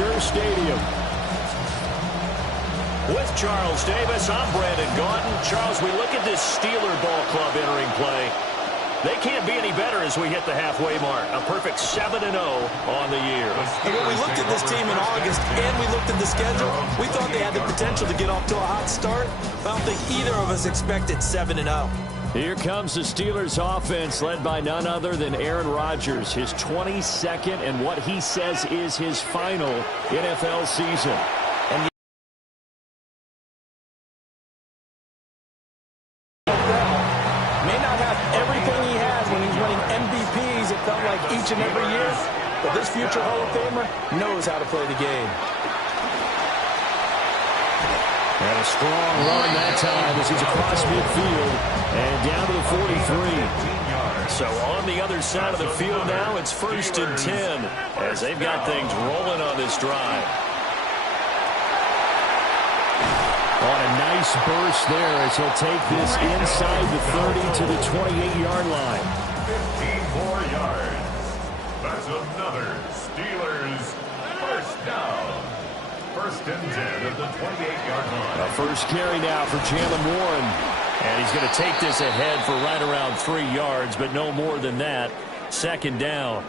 Acrisure Stadium. With Charles Davis, I'm Brandon Gaudin. Charles, we look at this Steeler ball club entering play. They can't be any better as we hit the halfway mark. A perfect 7-0 on the year. And when we looked at this team in August and we looked at the schedule, we thought they had the potential to get off to a hot start. I don't think either of us expected 7-0. Here comes the Steelers offense led by none other than Aaron Rodgers. His 22nd and what he says is his final NFL season. And each and every year, but this future Hall of Famer knows how to play the game. And a strong run that time as he's across midfield and down to the 43. So on the other side of the field now, it's 1st and 10 as they've got things rolling on this drive. On a nice burst there as he'll take this inside the 30 to the 28-yard line. 54 yards. That's another Steelers first down. 1st and 10 at the 28-yard line. A first carry now for Jalen Warren. And he's going to take this ahead for right around 3 yards, but no more than that. 2nd down.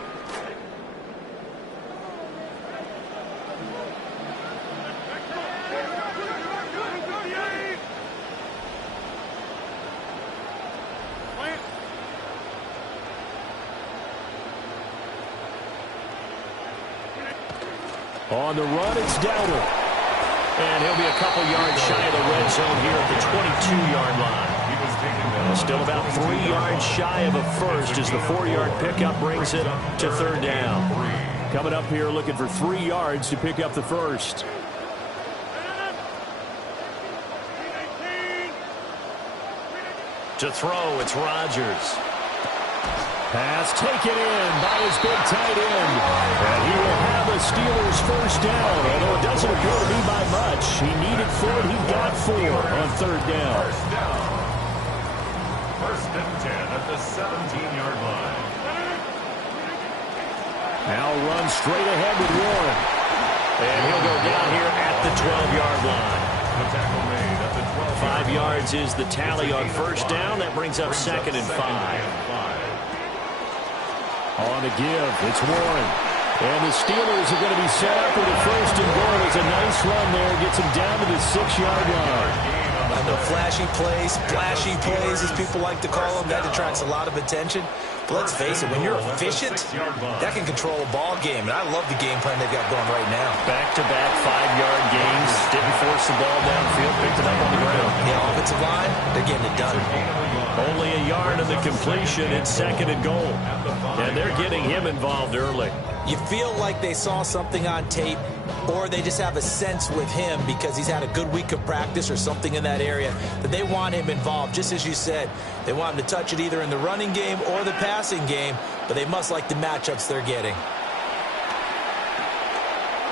On the run, it's Dowdle. And he'll be a couple yards shy of the red zone here at the 22-yard line. Still about 3 yards shy of a first as the 4-yard pickup brings it to 3rd down. Coming up here looking for 3 yards to pick up the first. To throw, it's Rodgers. Pass taken in by his big tight end. And he will have a Steelers first down, although it doesn't appear to be by much. He needed 4, he got 4 on 3rd down. 1st and 10 at the 17-yard line. Now run straight ahead with Warren. And he'll go down here at the 12-yard line. The tackle made at the 12. 5 yards is the tally on first down. That brings up 2nd and 5. On the give, it's Warren. And the Steelers are going to be set up for the 1st and goal. It's a nice run there. Gets him down to the 6-yard line. I know flashy plays, splashy plays, as people like to call them, that attracts a lot of attention. But let's face it, when you're efficient, that can control a ball game. And I love the game plan they've got going right now. Back-to-back 5-yard gains. Didn't force the ball downfield. Picked it up on the ground. Yeah, offensive line, they're getting it done. Only a yard of the completion. It's 2nd and goal. And they're getting him involved early. You feel like they saw something on tape, or they just have a sense with him because he's had a good week of practice or something in that area that they want him involved. Just as you said, they want him to touch it either in the running game or the passing game, but they must like the matchups they're getting.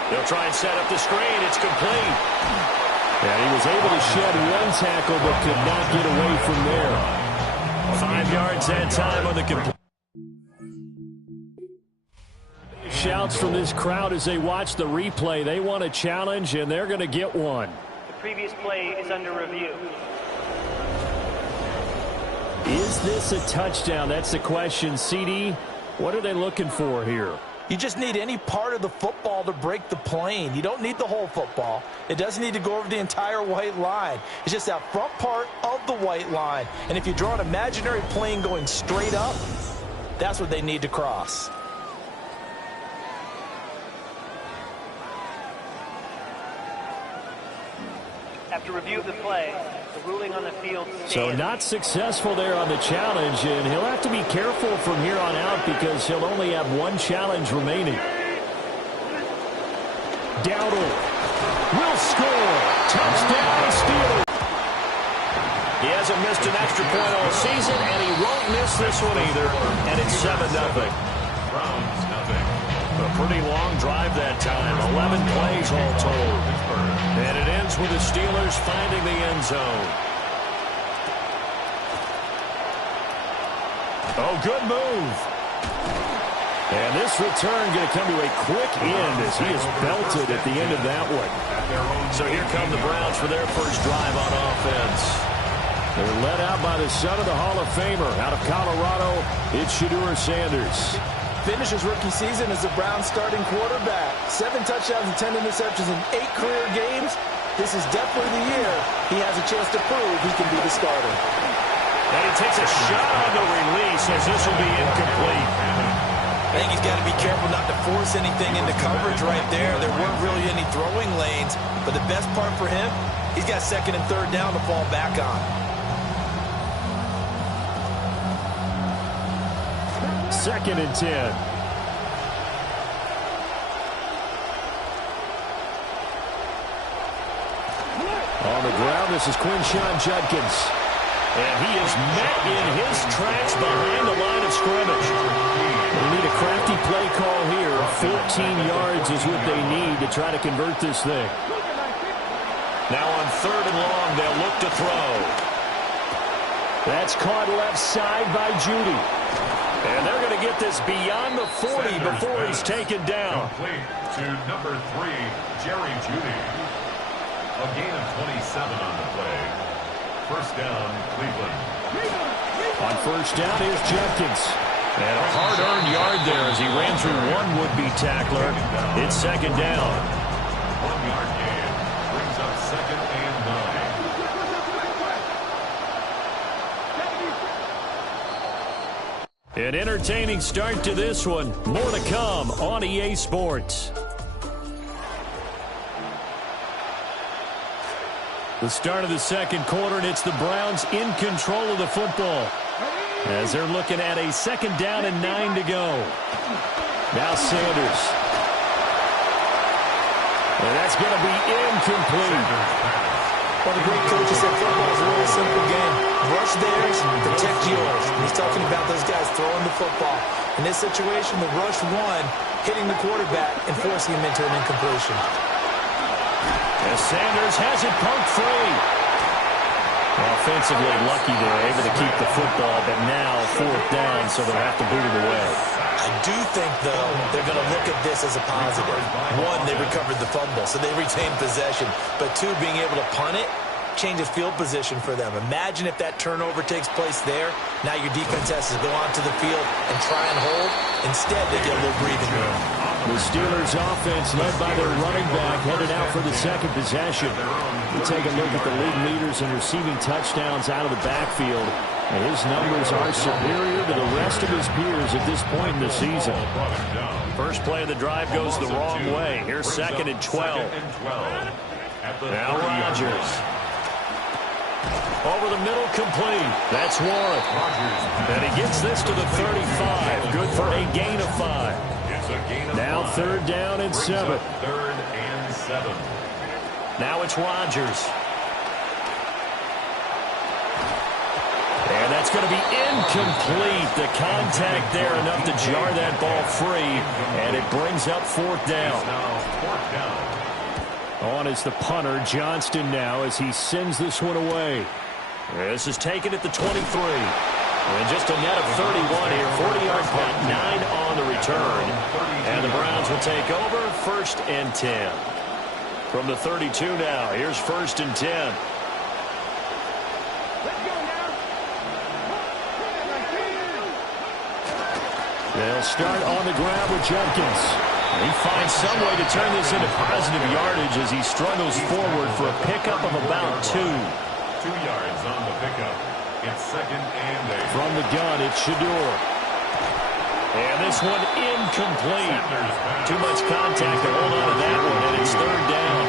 They'll try and set up the screen. It's complete. And he was able to shed 1 tackle but could not get away from there. 5 yards that time on the complete. Shouts from this crowd as they watch the replay. They want a challenge, and they're going to get one. The previous play is under review. Is this a touchdown? That's the question. CD, what are they looking for here? You just need any part of the football to break the plane. You don't need the whole football. It doesn't need to go over the entire white line. It's just that front part of the white line. And if you draw an imaginary plane going straight up, that's what they need to cross. After review of the play, the ruling on the field stands. So not successful there on the challenge, and he'll have to be careful from here on out because he'll only have 1 challenge remaining. Dowdle will score. Touchdown, Steelers. He hasn't missed an extra point all season, and he won't miss this one either, and it's 7-0. Browns nothing. A pretty long drive that time. 11 plays all told. And it ends with the Steelers finding the end zone. Oh, good move. And this return going to come to a quick end as he is belted at the end of that one. So here come the Browns for their first drive on offense. They're led out by the son of the Hall of Famer out of Colorado. It's Shedeur Sanders. Finished his rookie season as the Browns starting quarterback. 7 touchdowns and 10 interceptions in 8 career games. This is definitely the year he has a chance to prove he can be the starter. And he takes a shot on the release as this will be incomplete. I think he's got to be careful not to force anything into coverage right there. There weren't really any throwing lanes, but the best part for him, he's got 2nd and 3rd down to fall back on. 2nd and 10. On the ground, this is Quinshon Judkins. And he is met in his tracks behind the line of scrimmage. They need a crafty play call here. 14 yards is what they need to try to convert this thing. Now on 3rd and long, they'll look to throw. That's caught left side by Judy. And they're going to get this beyond the 40 before he's taken down. Complete to number 3, Jerry Judy. A gain of 27 on the play. First down, Cleveland. On first down, here's Judkins. And a hard-earned yard there as he ran through one would-be tackler. It's 2nd down. 1-yard gain brings up 2nd and 9. An entertaining start to this one. More to come on EA Sports. The start of the 2nd quarter, and it's the Browns in control of the football as they're looking at a 2nd down and 9 to go. Now Sanders. And that's going to be incomplete. Well, the great coach said football is a really simple game. Rush theirs, protect yours. And he's talking about those guys throwing the football. In this situation, the rush one, hitting the quarterback and forcing him into an incompletion. As Sanders has it poked free. Offensively lucky they're able to keep the football, but now 4th down, so they'll have to boot it away. I do think, though, they're going to look at this as a positive. 1, they recovered the fumble, so they retained possession. But 2, being able to punt it changes field position for them. Imagine if that turnover takes place there. Now your defense has to go onto the field and try and hold. Instead, they get a little breathing room. The Steelers' offense, led by their running back, headed out for the 2nd possession. We take a look at the league leaders in receiving touchdowns out of the backfield. And his numbers are superior to the rest of his peers at this point in the season. First play of the drive goes the wrong way. Here's 2nd and 12. Now Rodgers. Over the middle, complete. That's Warren. And he gets this to the 35. Good for a gain of 5. Now 3rd down and 7. 3rd and 7. Now it's Rodgers. And that's going to be incomplete. The contact there enough to jar that ball free. And it brings up 4th down. On is the punter, Johnston now, as he sends this one away. This is taken at the 23. And just a net of 31 here. 40-yard punt, 9 on the return. And the Browns will take over 1st and 10. From the 32 now, here's 1st and 10. They'll start on the ground with Judkins. He finds some way to turn this into positive yardage as he struggles forward for a pickup of about 2. 2 yards on the pickup. It's 2nd and 8. From the gun, it's Shedeur. And this one incomplete. Too much contact to hold on to that one, and it's 3rd down.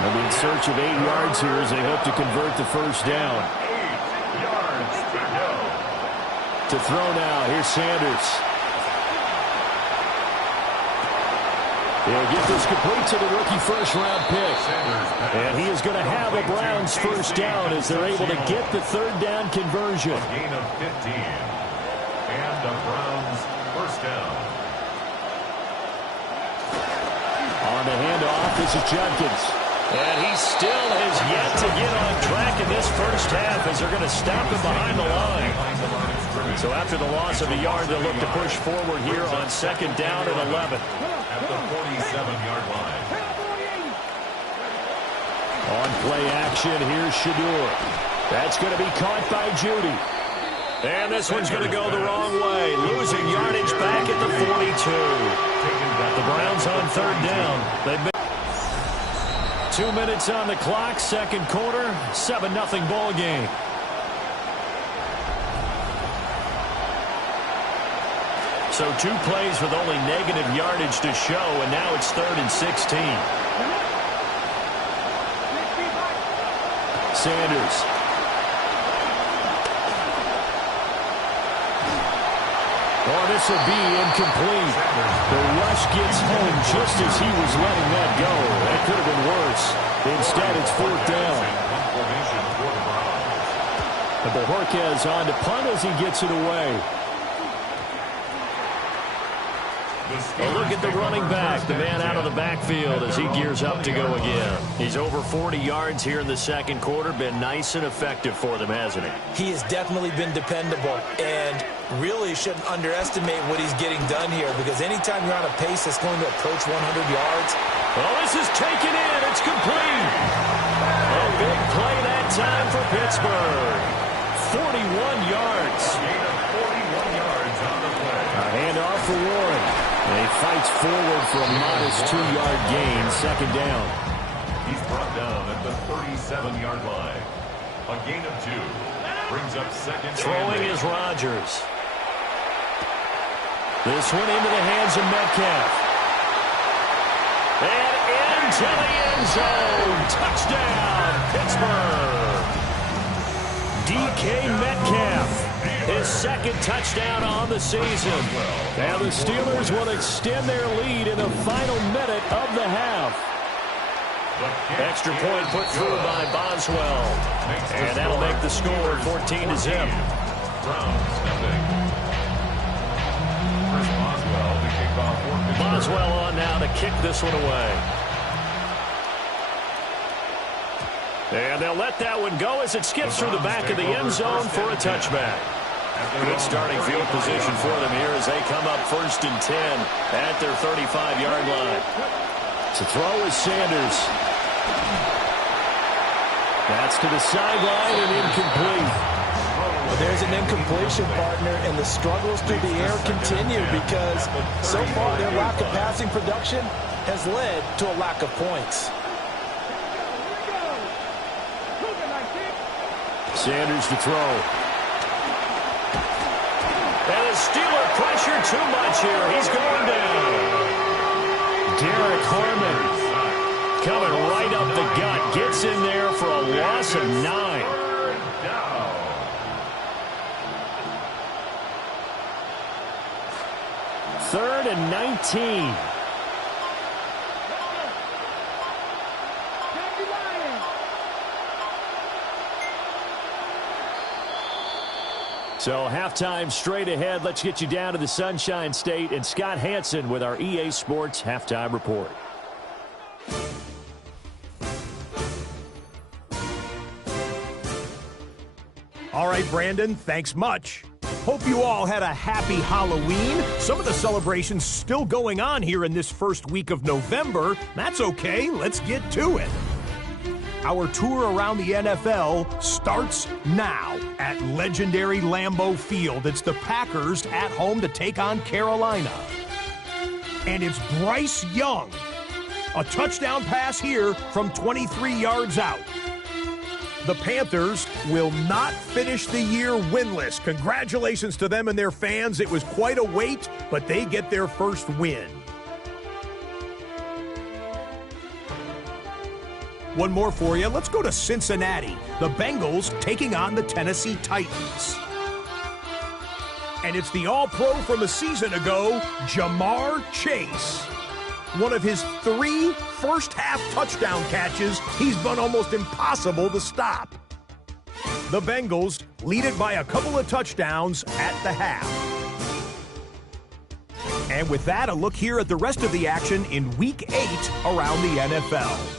They'll be in search of 8 yards here as they hope to convert the 1st down. 8 yards to go. To throw now, here's Sanders. He'll get this complete to the rookie 1st-round pick. And he is going to have a Browns 1st down as they're able to get the 3rd down conversion. A gain of 15. And the Browns 1st down. On the handoff, this is Judkins. And he still has yet to get on track in this first half as they're going to stop him behind the line. So after the loss of a yard, they'll look to push forward here on second down and 11. At the 47-yard line. On play action, here's Shadur. That's going to be caught by Judy. And this one's going to go the wrong way. Losing yardage back at the 42. The Browns on third down. They've been 2 minutes on the clock, second quarter, 7-0 ball game. So 2 plays with only negative yardage to show, and now it's 3rd and 16. Sanders. Oh, this will be incomplete. The rush gets home just as he was letting that go. That could have been worse. Instead, it's 4th down. And Bojorquez on to punt as he gets it away. A look at the running back, the man out of the backfield as he gears up to go again. He's over 40 yards here in the second quarter. Been nice and effective for them, hasn't he? He has definitely been dependable, and really shouldn't underestimate what he's getting done here, because anytime you're on a pace that's going to approach 100 yards. Well, this is taken in. It's complete. A big play that time for Pittsburgh. 41 yards. Gain of 41 yards on the play. A handoff for Warren. And he fights forward for a modest 2-yard gain, second down. He's brought down at the 37-yard line. A gain of 2. Brings up second. Throwing is Rodgers. This one into the hands of Metcalf. And into the end zone. Touchdown, Pittsburgh. DK Metcalf. His second touchdown on the season. Now the Steelers will extend their lead in the final minute of the half. Extra point put through by Boswell. And that'll make the score 14-0. Browns nothing. First Boswell to kick off. Boswell on now to kick this one away. And they'll let that one go as it skips through the back of the end zone for a touchback. Good starting field position for them here as they come up 1st and 10 at their 35-yard line. To throw is Sanders. That's to the sideline and incomplete. Well, there's an incompletion, partner, and the struggles through the air continue because so far their lack of passing production has led to a lack of points. Sanders to throw. And the Steeler pressure too much here. He's going down. Derek Harmon coming right up the gut. Gets in there for a loss of 9. Third and 19. So halftime straight ahead. Let's get you down to the Sunshine State and Scott Hansen with our EA Sports Halftime Report. All right, Brandon, thanks much. Hope you all had a happy Halloween. Some of the celebrations still going on here in this first week of November. That's okay. Let's get to it. Our tour around the NFL starts now at legendary Lambeau Field. It's the Packers at home to take on Carolina. And it's Bryce Young. A touchdown pass here from 23 yards out. The Panthers will not finish the year winless. Congratulations to them and their fans. It was quite a wait, but they get their first win. One more for you. Let's go to Cincinnati. The Bengals taking on the Tennessee Titans. And it's the All-Pro from a season ago, Jamar Chase. One of his 3 first-half touchdown catches, he's been almost impossible to stop. The Bengals lead it by a couple of touchdowns at the half. And with that, a look here at the rest of the action in Week 8 around the NFL.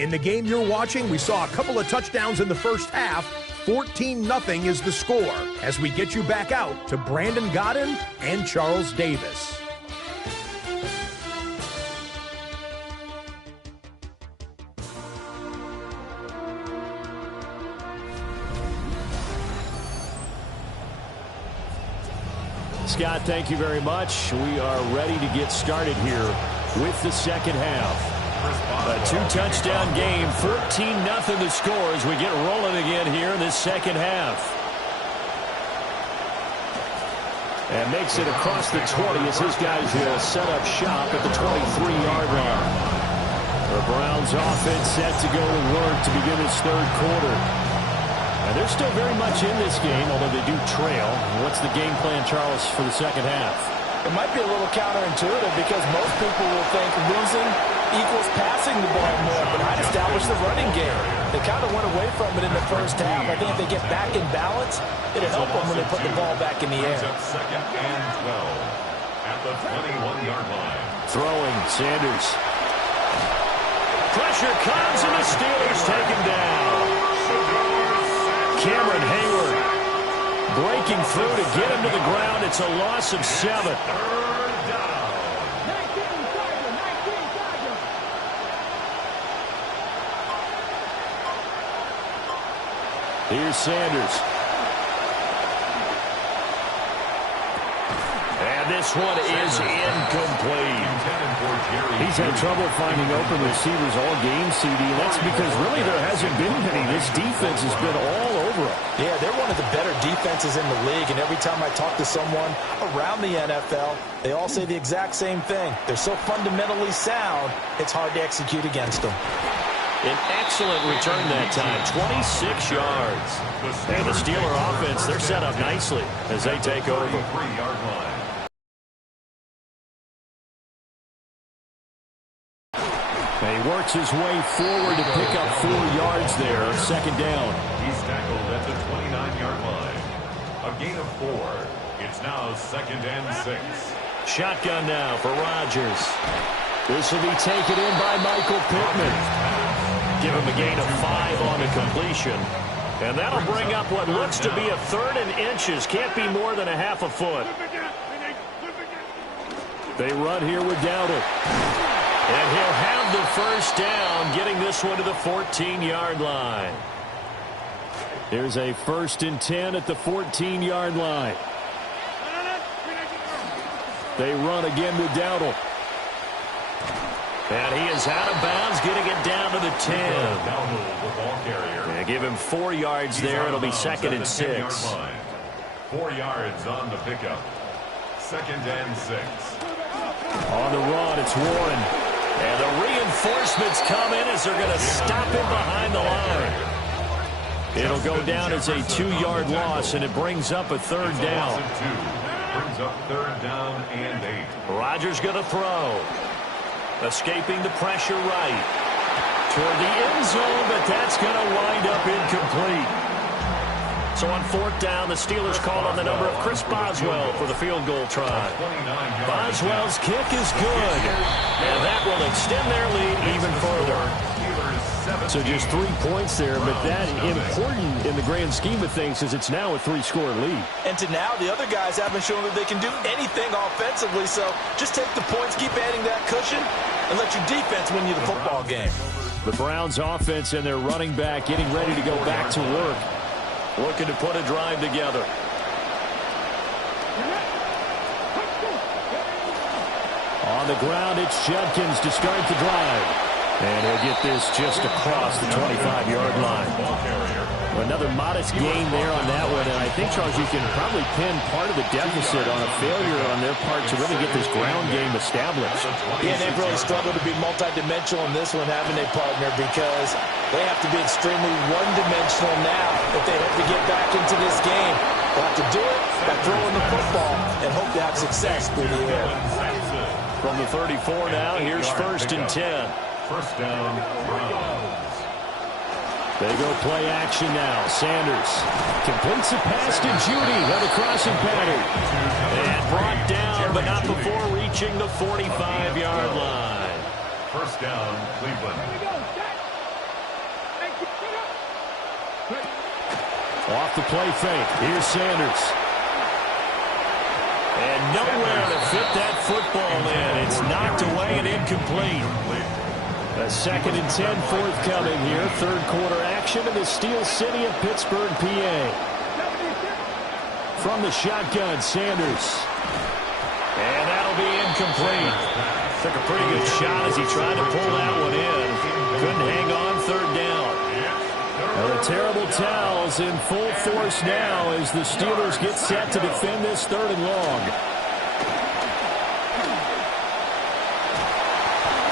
In the game you're watching, we saw a couple of touchdowns in the first half. 14-0 is the score as we get you back out to Brandon Godden and Charles Davis. Scott, thank you very much. We are ready to get started here with the second half. A two-touchdown game, 14-0 the score as we get rolling again here in this second half. And makes it across the 20 as his guys will set up shop at the 23-yard line. The Browns offense set to go to work to begin this third quarter. And they're still very much in this game, although they do trail. What's the game plan, Charles, for the second half? It might be a little counterintuitive because most people will think losing equals passing the ball more, but I'd establish the running game. They kind of went away from it in the first half. I think if they get back in balance, it'll help them when they put the ball back in the air. Second and 12 at the 21-yard line. Throwing, Sanders. Pressure comes, and the Steelers take him down. Cameron Hayward breaking through to get him to the ground. It's a loss of 7. Here's Sanders. And this one is incomplete. He's had trouble finding open receivers all game, CD. That's because really there hasn't been any. This defense has been all over them. Yeah, they're one of the better defenses in the league, and every time I talk to someone around the NFL, they all say the exact same thing. They're so fundamentally sound, it's hard to execute against them. An excellent return that time, 26 yards. And the Steeler offense, they're set up nicely as they take over. 3-yard line. He works his way forward to pick up 4 yards there. Second down. He's tackled at the 29-yard line. A gain of 4. It's now second and 6. Shotgun now for Rodgers. This will be taken in by Michael Pittman. Give him a gain of 5 on the completion. And that'll bring up what looks to be a 3rd and inches. Can't be more than a half a foot. They run here with Dowdle. And he'll have the first down, getting this one to the 14-yard line. Here's a 1st and 10 at the 14-yard line. They run again with Dowdle. And he is out of bounds, getting it down to the 10. And give him 4 yards there. It'll be 2nd and 6. 4 yards on the pickup. 2nd and 6. On the run, it's Warren. And the reinforcements come in as they're going to stop him behind the line. It'll go down as a 2-yard loss, and it brings up a 3rd down. Brings up 3rd down and 8. Rodgers going to throw. Escaping the pressure right. Toward the end zone, but that's going to wind up incomplete. So on 4th down, the Steelers call on the number of Chris Boswell for the field goal try. Boswell's kick is good. And that will extend their lead even further. So just 3 points there, but that important in the grand scheme of things is it's now a 3-score lead. And to now, the other guys haven't shown that they can do anything offensively, so just take the points, keep adding that cushion, and let your defense win you the football game. The Browns offense and their running back getting ready to go back to work. Looking to put a drive together. On the ground, it's Judkins to start the drive. And he'll get this just across the 25-yard line. Another modest gain there on that one. And I think, Charles, you can probably pin part of the deficit on a failure on their part to really get this ground game established. Yeah, they've really struggled to be multidimensional in this one, haven't they, partner? Because they have to be extremely one-dimensional now if they hope to get back into this game. They'll have to do it by throwing the football and hope to have success through the air. From the 34 now, here's 1st and 10. First down, Browns. They go play action now. Sanders completes the pass to Judy on the crossing pattern. And brought down, but not before reaching the 45-yard line. First down, Cleveland. Off the play fake. Here's Sanders. And nowhere to fit that football in. It's knocked away and incomplete. A 2nd and 10 forthcoming here. Third quarter action in the Steel City of Pittsburgh, PA. From the shotgun, Sanders. And that'll be incomplete. Took a pretty good shot as he tried to pull that one in. Couldn't hang on, third down. Now the terrible towels in full force now as the Steelers get set to defend this 3rd and long.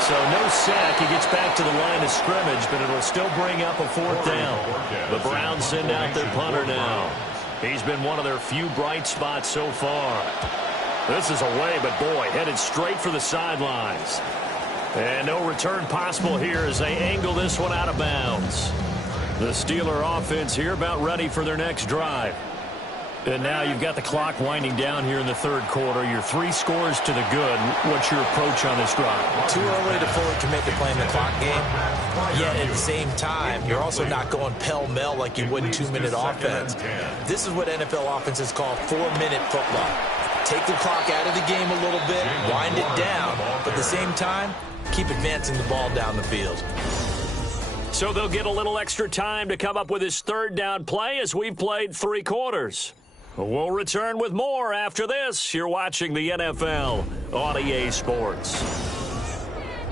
So no sack. He gets back to the line of scrimmage, but it'll still bring up a 4th down. The Browns send out their punter now. He's been one of their few bright spots so far. This is away, but boy, headed straight for the sidelines. And no return possible here as they angle this one out of bounds. The Steeler offense here about ready for their next drive. And now you've got the clock winding down here in the 3rd quarter. You're 3 scores to the good. What's your approach on this drive? Too early to fully commit to playing the clock game. Yet at the same time, you're also not going pell-mell like you would in 2-minute offense. This is what NFL offenses call 4-minute football. Take the clock out of the game a little bit, wind it down, but at the same time, keep advancing the ball down the field. So they'll get a little extra time to come up with his 3rd down play as we've played 3 quarters. We'll return with more after this. You're watching the NFL on EA Sports.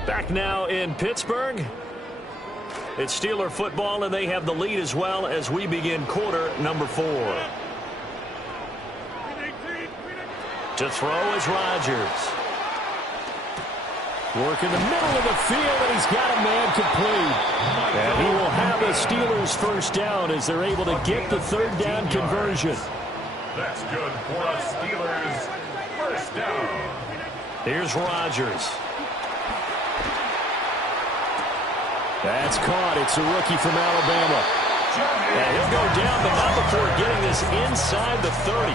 Back now in Pittsburgh. It's Steeler football, and they have the lead as well as we begin quarter number 4. To throw is Rodgers. Work in the middle of the field, and he's got a man complete. And he will have the Steelers' first down as they're able to get the 3rd down conversion. That's good for the Steelers. First down. Here's Rodgers. That's caught. It's a rookie from Alabama. And he'll go down, but not before getting this inside the 30.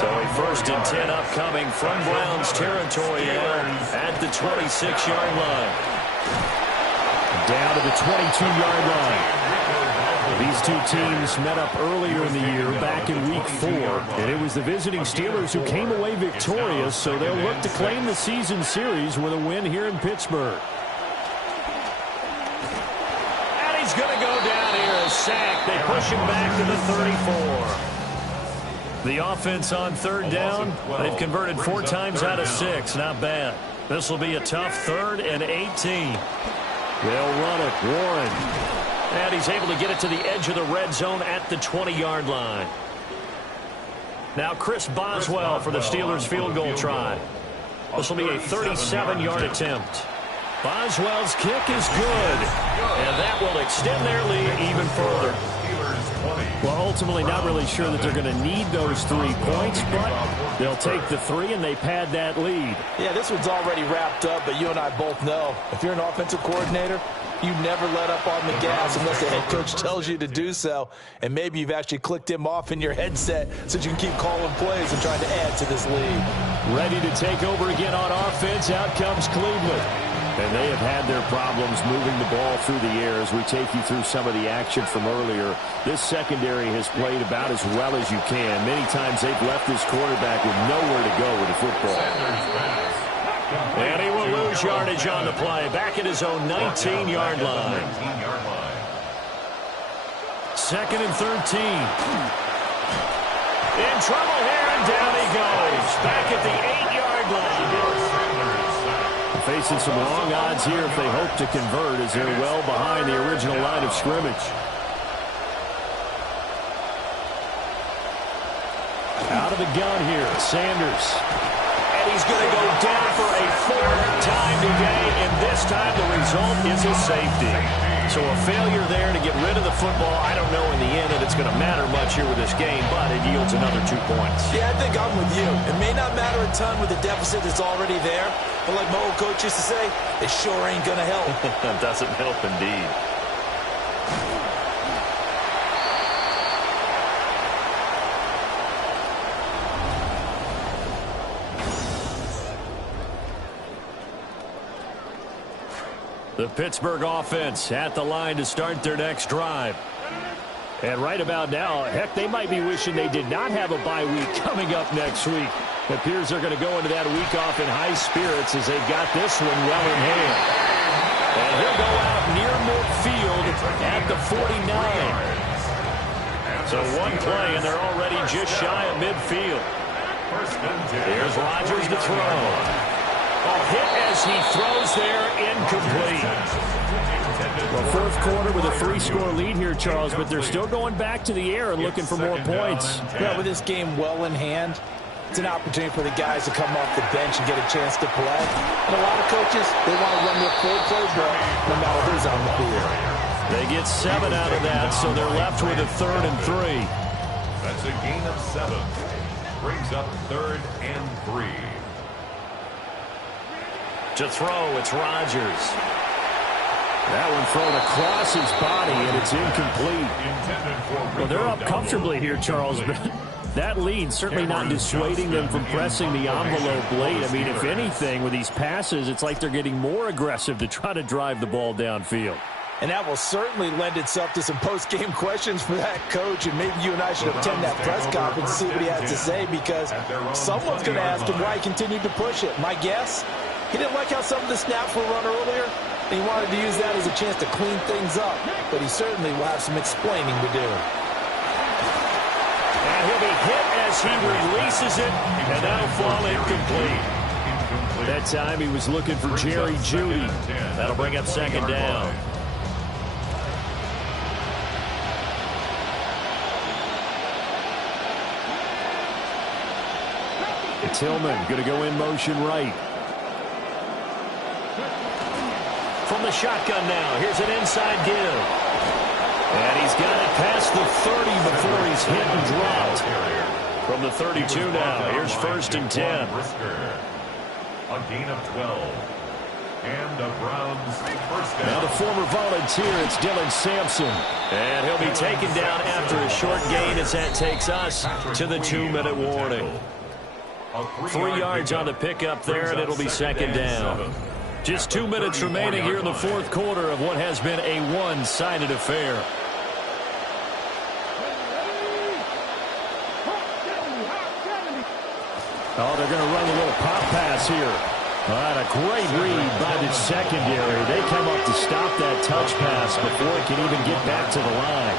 So a 1st and 10 upcoming from Browns territory at the 26-yard line. Down to the 22-yard line. These two teams met up earlier in the year, back in Week 4, and it was the visiting Steelers who came away victorious, so they'll look to claim the season series with a win here in Pittsburgh. And he's going to go down here, a sack. They push him back to the 34. The offense on 3rd down, they've converted 4 times out of 6. Not bad. This will be a tough 3rd and 18. They'll run it. Warren. And he's able to get it to the edge of the red zone at the 20-yard line. Now Chris Boswell for the Steelers field goal try. This will be a 37-yard attempt. Boswell's kick is good. And that will extend their lead even further. Well, ultimately not really sure that they're going to need those 3 points, but they'll take the 3 and they pad that lead. Yeah, this one's already wrapped up, but you and I both know if you're an offensive coordinator, you never let up on the gas unless the head coach tells you to do so. And maybe you've actually clicked him off in your headset so you can keep calling plays and trying to add to this lead. Ready to take over again on offense. Out comes Cleveland. And they have had their problems moving the ball through the air as we take you through some of the action from earlier. This secondary has played about as well as you can. Many times they've left this quarterback with nowhere to go with the football. And he will lose yardage on the play. Back at his own 19-yard line. 2nd and 13. In trouble here, and down he goes. Back at the 8-yard line. Facing some long odds here if they hope to convert as they're well behind the original line of scrimmage. Out of the gun here, Sanders. And he's going to go down for a 4th time today, and this time the result is a safety. So a failure there to get rid of the football. I don't know in the end that it's going to matter much here with this game, but it yields another 2 points. Yeah, I think I'm with you. It may not matter a ton with the deficit that's already there, but like my old coach used to say, it sure ain't going to help. It doesn't help indeed. The Pittsburgh offense at the line to start their next drive. And right about now, heck, they might be wishing they did not have a bye week coming up next week. It appears they're going to go into that week off in high spirits as they've got this one well in hand. And he'll go out near midfield at the 49. So one play, and they're already just shy of midfield. Here's Rodgers to throw. Oh, hit as he throws there, incomplete. Well, fourth quarter with a 3-score lead here, Charles, but they're still going back to the air and looking for more points. Yeah, with this game well in hand, it's an opportunity for the guys to come off the bench and get a chance to play. And a lot of coaches, they want to run their full playbook no matter who's on the field. They get 7 out of that, so they're left with a 3rd and 3. That's a gain of 7. Brings up 3rd and 3. To throw, it's Rodgers. That one thrown across his body, and it's incomplete. Well, they're up comfortably here, Charles, but that lead certainly not dissuading them from pressing the envelope late. I mean, if anything, with these passes, it's like they're getting more aggressive to try to drive the ball downfield. And that will certainly lend itself to some post-game questions for that coach, and maybe you and I should attend that press conference and see what he has to say, because someone's going to ask him why he continued to push it. My guess, he didn't like how some of the snaps were run earlier. He wanted to use that as a chance to clean things up, but he certainly will have some explaining to do. And he'll be hit as he releases it, and that'll fall incomplete. That time he was looking for Jerry Jeudy. That'll bring up 2nd down. Tillman going to go in motion right. From the shotgun now, here's an inside give. And he's got it past the 30 before he's hit and dropped. From the 32 now, here's 1st and 10. A gain of 12. And the Browns first down. Now the former volunteer, it's Dylan Sampson. And he'll be taken down after a short gain as that takes us to the 2-minute warning. 3 yards on the pickup there, and it'll be 2nd down. Just 2 minutes remaining here in the fourth quarter of what has been a one-sided affair. Oh, they're going to run a little pop pass here. All right, a great read by the secondary. They come up to stop that touch pass before it can even get back to the line.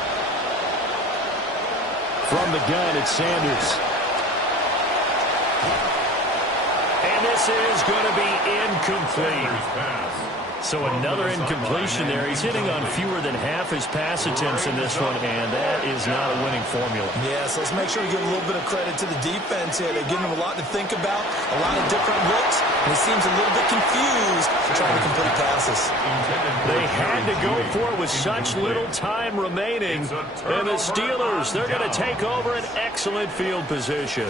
From the gun, it's Sanders. And this is going to be incomplete. So another incompletion there. He's hitting on fewer than half his pass attempts in this one, and that is not a winning formula. Yeah, so let's make sure we give a little bit of credit to the defense here. They're giving him a lot to think about, a lot of different looks, and he seems a little bit confused trying to complete passes. They had to go for it with such little time remaining. And the Steelers, they're going to take over an excellent field position.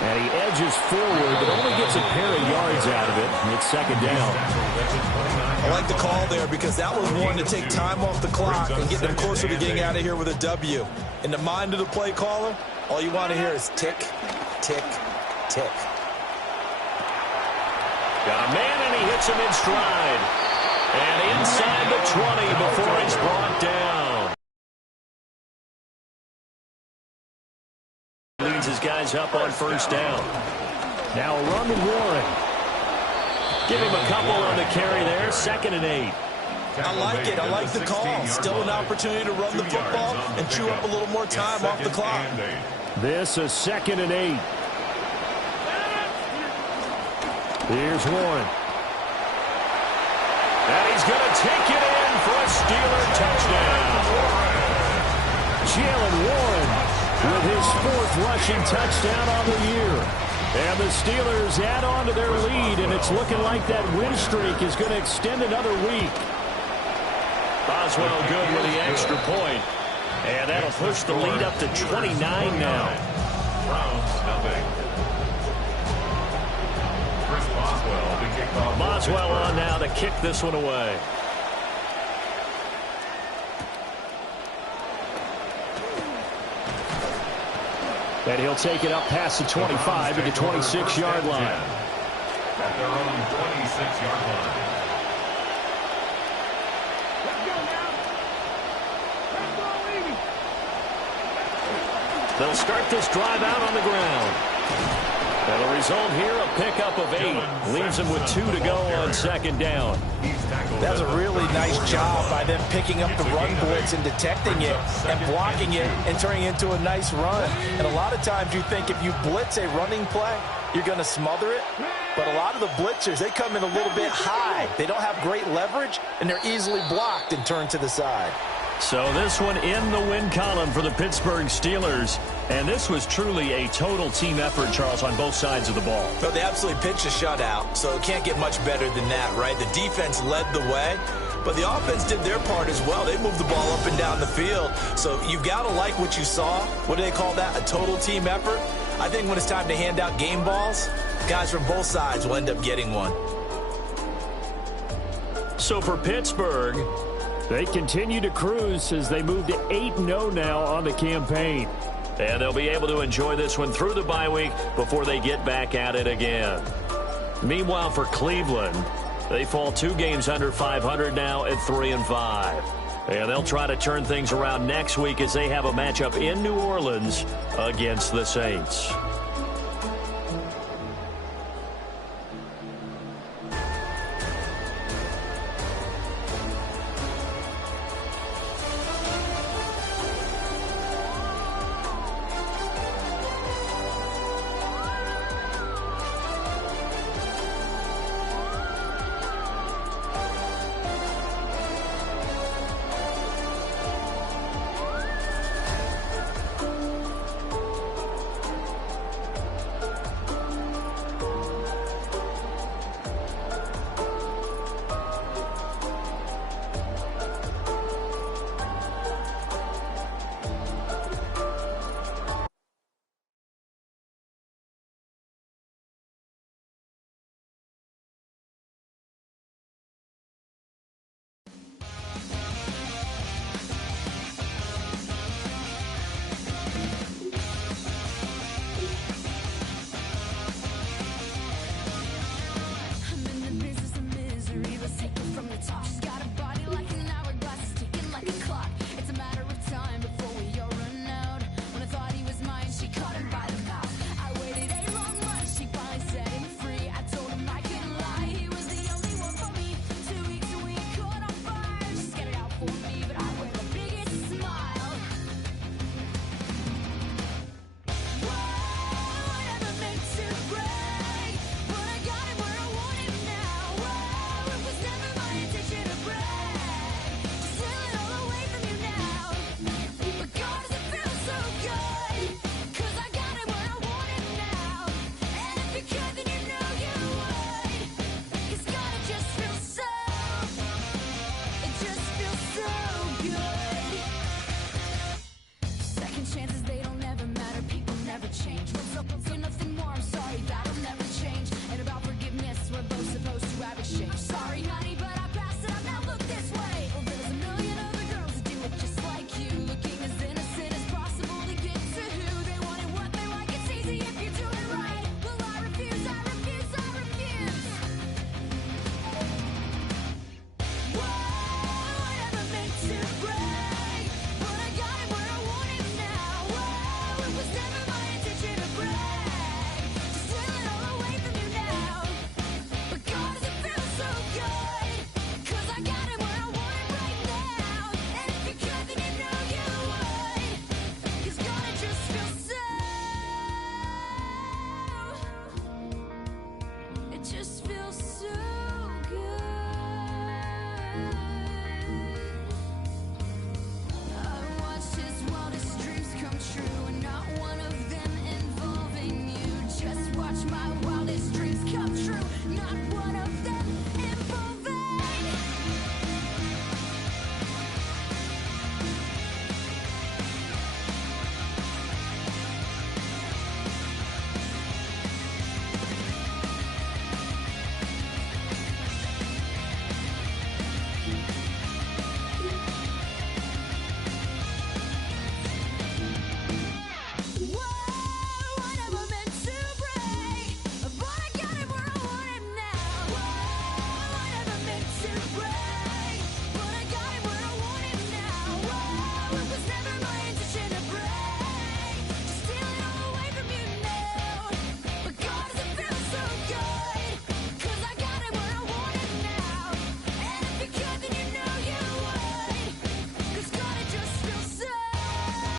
And he edges forward, but only gets a pair of yards out of it. And it's 2nd down. I like the call there because that was one to take time off the clock and get them closer to getting out of here with a W. In the mind of the play caller, all you want to hear is tick, tick, tick. Got a man, and he hits him in stride. And inside the 20 before he's brought down. Leads his guys up on 1st down. Now a run to Warren. Give him a couple on the carry there. 2nd and 8. I like it. I like the call. Still an opportunity to run the football and chew up a little more time off the clock. This is 2nd and 8. Here's Warren. And he's going to take it in for a Steeler touchdown. Jalen Warren with his 4th rushing touchdown on the year. And the Steelers add on to their lead, and it's looking like that win streak is going to extend another week. Boswell good with the extra point. And that'll push the lead up to 29 now. Browns nothing. Chris Boswell, the kickoff. Boswell on now to kick this one away. And he'll take it up past the 25 to the 26-yard line. At their own 26-yard line. They'll start this drive out on the ground. And the result here, a pickup of 8. Leaves them with 2 to go on second down. That's a really nice job by them picking up the run blitz and detecting it and blocking it and turning it into a nice run. And a lot of times you think if you blitz a running play, you're going to smother it. But a lot of the blitzers, they come in a little bit high. They don't have great leverage, and they're easily blocked and turned to the side. So this one in the win column for the Pittsburgh Steelers. And this was truly a total team effort, Charles, on both sides of the ball. Well, they absolutely pitched a shutout, so it can't get much better than that, right? The defense led the way, but the offense did their part as well. They moved the ball up and down the field. So you've got to like what you saw. What do they call that? A total team effort? I think when it's time to hand out game balls, guys from both sides will end up getting one. So for Pittsburgh, they continue to cruise as they move to 8-0 now on the campaign. And they'll be able to enjoy this one through the bye week before they get back at it again. Meanwhile, for Cleveland, they fall 2 games under 500 now at 3-5. And they'll try to turn things around next week as they have a matchup in New Orleans against the Saints.